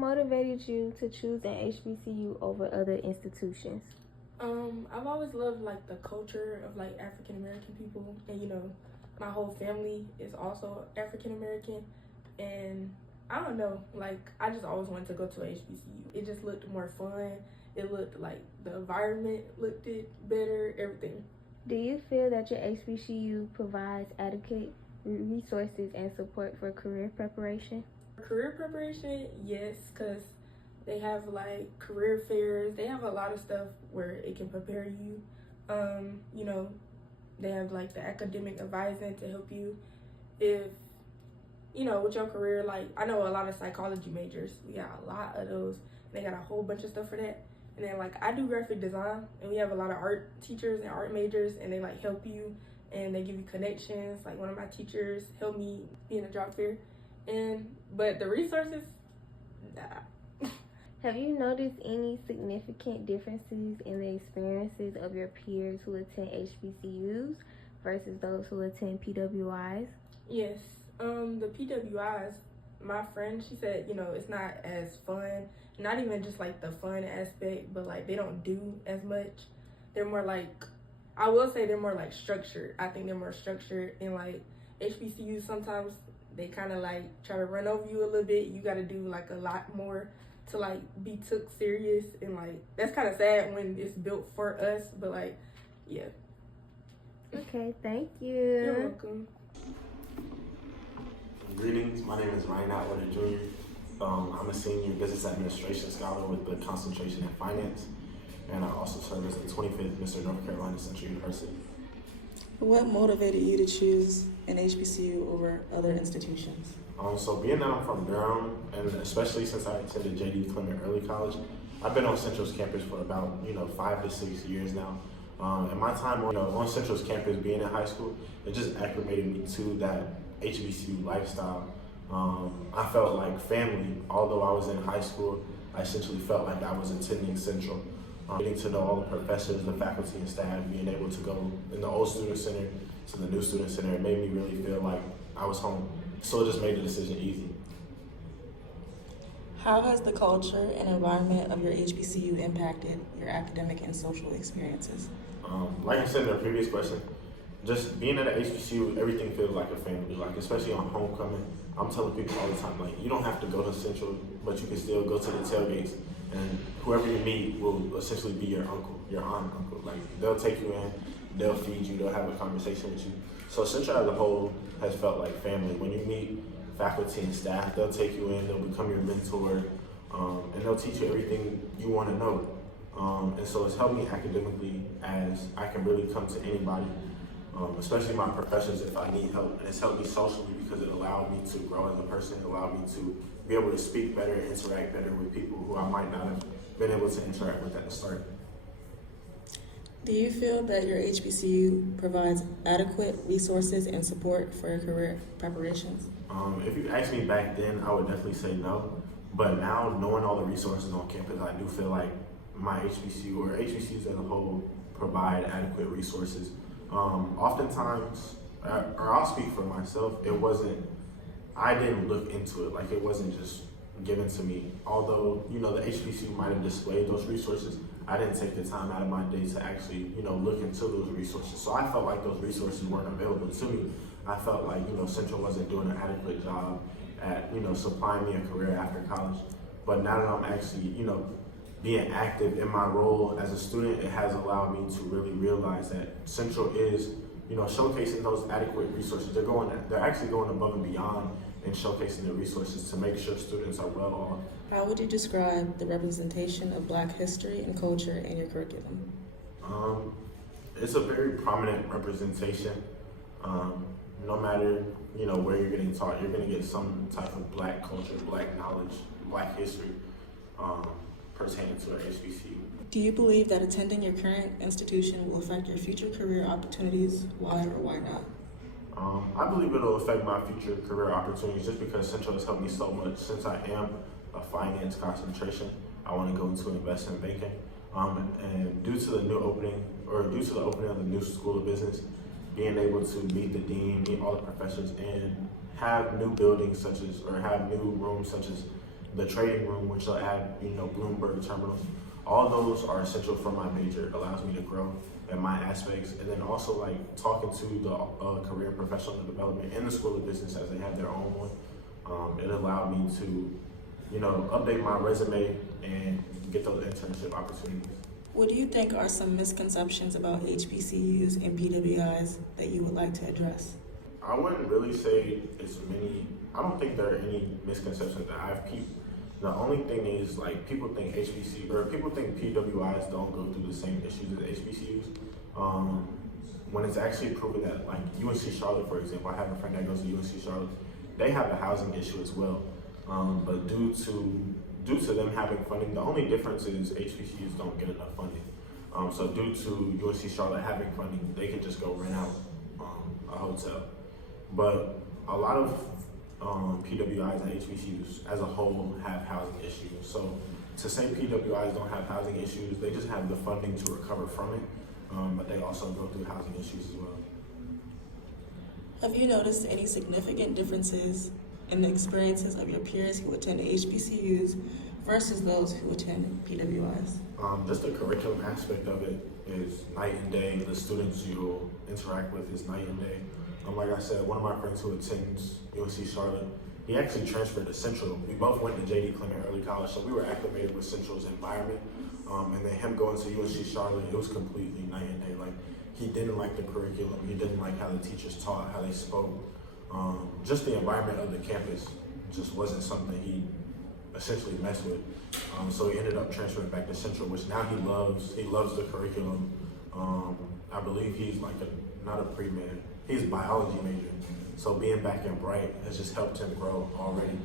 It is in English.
motivated you to choose an HBCU over other institutions? I've always loved like the culture of like African American people, and my whole family is also African American, and I don't know, like I just always wanted to go to a HBCU. It just looked more fun. It looked like the environment looked it better, everything. Do you feel that your HBCU provides adequate resources and support for career preparation? Career preparation, yes, because they have like career fairs. They have a lot of stuff where it can prepare you. You know, they have like the academic advising to help you if, with your career. Like I know a lot of psychology majors. We got a lot of those. They got a whole bunch of stuff for that. And then like I do graphic design, and we have a lot of art teachers and art majors, and they like help you and they give you connections. Like one of my teachers helped me be in a job fair. But the resources, nah. Have you noticed any significant differences in the experiences of your peers who attend HBCUs versus those who attend PWIs? Yes. The PWIs, my friend, she said, it's not as fun. Not even just like the fun aspect, but like they don't do as much. They're more like, I will say they're more like structured. I think they're more structured, and like HBCUs sometimes they kind of like try to run over you a little bit. You got to do like a lot more to like be took serious, and like that's kind of sad when it's built for us, but like yeah. Okay, thank you. You're welcome. Greetings, my name is Ryan Atwater Jr. I'm a senior business administration scholar with the concentration in finance, and I also serve as the 25th Mr. North Carolina Central University. What motivated you to choose an HBCU over other institutions? So being that I'm from Durham, and especially since I attended J.D. Clement Early College, I've been on Central's campus for about 5 to 6 years now. And my time on Central's campus, being in high school, it just acclimated me to that HBCU lifestyle. I felt like family. Although I was in high school, I essentially felt like I was attending Central. Getting to know all the professors, the faculty and staff, being able to go in the old student center to the new student center, it made me really feel like I was home. So it just made the decision easy. How has the culture and environment of your HBCU impacted your academic and social experiences? Like I said in the previous question, just being at an HBCU, everything feels like a family. Like especially on homecoming, I'm telling people all the time, like you don't have to go to Central, but you can still go to the tailgates, and whoever you meet will essentially be your uncle, your aunt, uncle. Like they'll take you in, they'll feed you, they'll have a conversation with you. So Central as a whole has felt like family. When you meet faculty and staff, they'll take you in, they'll become your mentor, and they'll teach you everything you want to know. And so it's helped me academically as I can really come to anybody, especially my professors if I need help. And it's helped me socially because it allowed me to grow as a person. It allowed me to be able to speak better, interact better with people who I might not have been able to interact with at the start. Do you feel that your HBCU provides adequate resources and support for your career preparations? If you asked me back then, I would definitely say no. But now, knowing all the resources on campus, I do feel like my HBCU or HBCUs as a whole provide adequate resources. Oftentimes, or I'll speak for myself, I didn't look into it. Like it wasn't just given to me. Although, the HBCU might have displayed those resources, I didn't take the time out of my day to actually, look into those resources. So I felt like those resources weren't available to me. I felt like, Central wasn't doing an adequate job at, supplying me a career after college. But now that I'm actually, being active in my role as a student, it has allowed me to really realize that Central is, showcasing those adequate resources. They're actually going above and beyond and showcasing the resources to make sure students are well off. How would you describe the representation of Black history and culture in your curriculum? It's a very prominent representation. No matter, where you're getting taught, you're gonna get some type of Black culture, Black knowledge, Black history pertaining to an HBCU. Do you believe that attending your current institution will affect your future career opportunities? Why or why not? I believe it'll affect my future career opportunities just because Central has helped me so much. Since I am a finance concentration, I want to go into investment banking. And due to the opening of the new School of Business, being able to meet the dean, meet all the professors, and have new buildings have new rooms such as, the trading room, which will add, Bloomberg terminals. All those are essential for my major. It allows me to grow in my aspects, and then also like talking to the career and professional development in the School of Business as they have their own one. It allowed me to, update my resume and get those internship opportunities. What do you think are some misconceptions about HBCUs and PWIs that you would like to address? I wouldn't really say it's many. I don't think there are any misconceptions that I've peeped. The only thing is like people think PWIs don't go through the same issues as HBCUs. When it's actually proven that like UNC Charlotte, for example, I have a friend that goes to UNC Charlotte. They have a housing issue as well, but due to them having funding, the only difference is HBCUs don't get enough funding. So due to UNC Charlotte having funding, they can just go rent out a hotel. But a lot of PWIs and HBCUs as a whole have housing issues. So to say PWIs don't have housing issues, they just have the funding to recover from it, but they also go through housing issues as well. Have you noticed any significant differences in the experiences of your peers who attend HBCUs versus those who attend PWIs? Just the curriculum aspect of it is night and day. The students you'll interact with is night and day. Like I said, one of my friends who attends UNC Charlotte, he actually transferred to Central. We both went to J.D. Clement Early College, so we were acclimated with Central's environment. And then him going to UNC Charlotte, it was completely night and day. Like, he didn't like the curriculum. He didn't like how the teachers taught, how they spoke. Just the environment of the campus just wasn't something he essentially messed with. So he ended up transferring back to Central, which now he loves. He loves the curriculum. I believe he's like not a pre-med. He's a biology major. So being back in Bright has just helped him grow already.